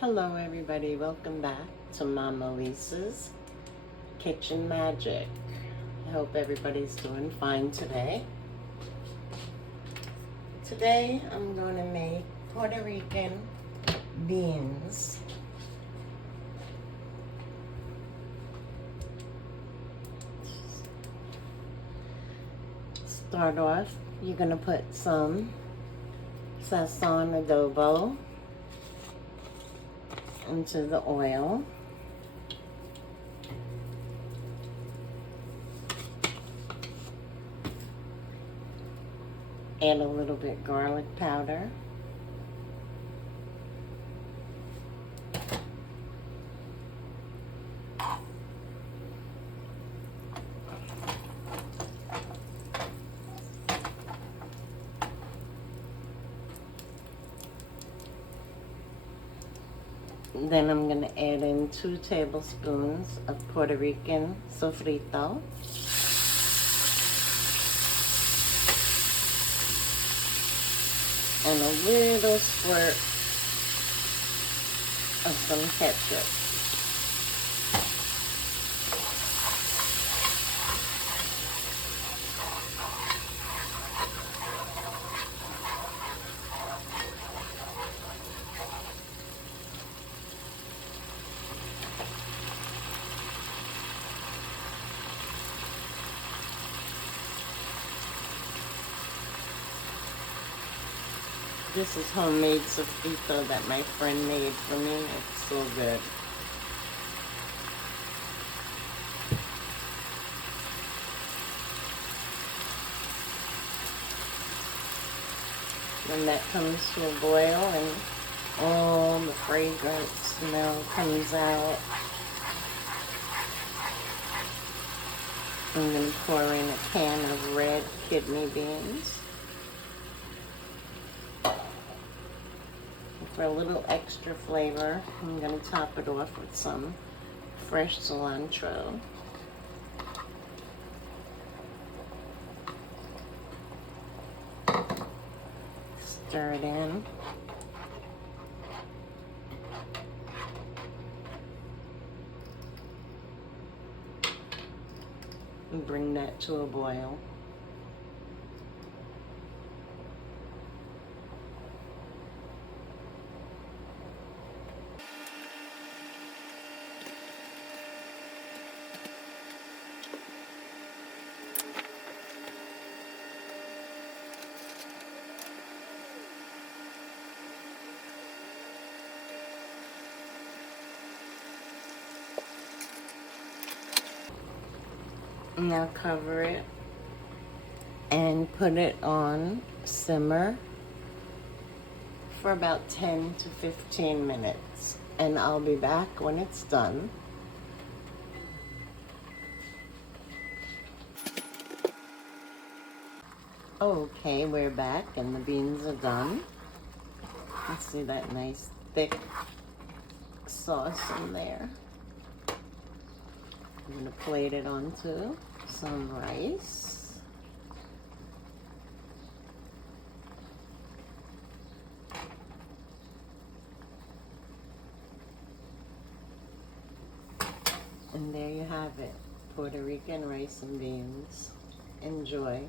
Hello everybody, welcome back to Mama Lisa's Kitchen Magic. I hope everybody's doing fine today. Today I'm going to make Puerto Rican beans. Start off, you're going to put some sazon adobo into the oil. Add a little bit garlic powder. Then I'm going to add in 2 tablespoons of Puerto Rican sofrito. And a little squirt of some ketchup. This is homemade sofrito that my friend made for me. It's so good. When that comes to a boil and all the fragrant smell comes out, I'm going to pour in a can of red kidney beans. For a little extra flavor, I'm going to top it off with some fresh cilantro. Stir it in. And bring that to a boil. Now cover it and put it on simmer for about 10 to 15 minutes. And I'll be back when it's done. Okay, we're back and the beans are done. Let's see that nice thick sauce in there. I'm going to plate it onto some rice. And there you have it, Puerto Rican rice and beans. Enjoy.